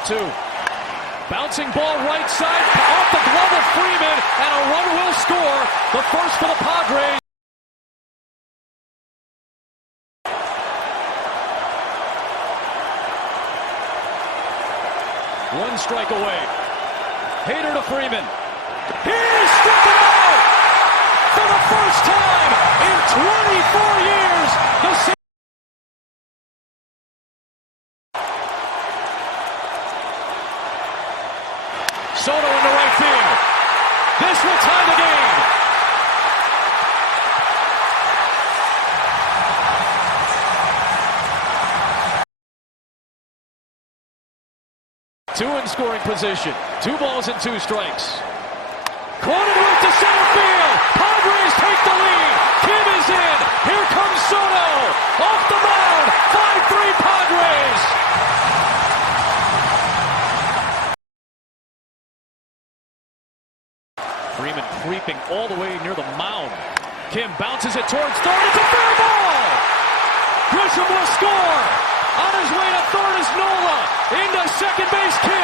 0-2. Bouncing ball right side, off the glove of Freeman, and a run will score. The first for the Padres. One strike away. Hader to Freeman. He struck it out! For the first time in 24 years, the Soto into right field. This will tie the game. Two in scoring position. 2 balls and 2 strikes. Corner route to center field. Padres take the lead. Kim is in. Here comes Soto. Off the mound. 5-3 Padres. Freeman creeping all the way near the mound. Kim bounces it towards third. It's a fair ball. Grisham will score. On his way to third is Nola. Into second base, Kim.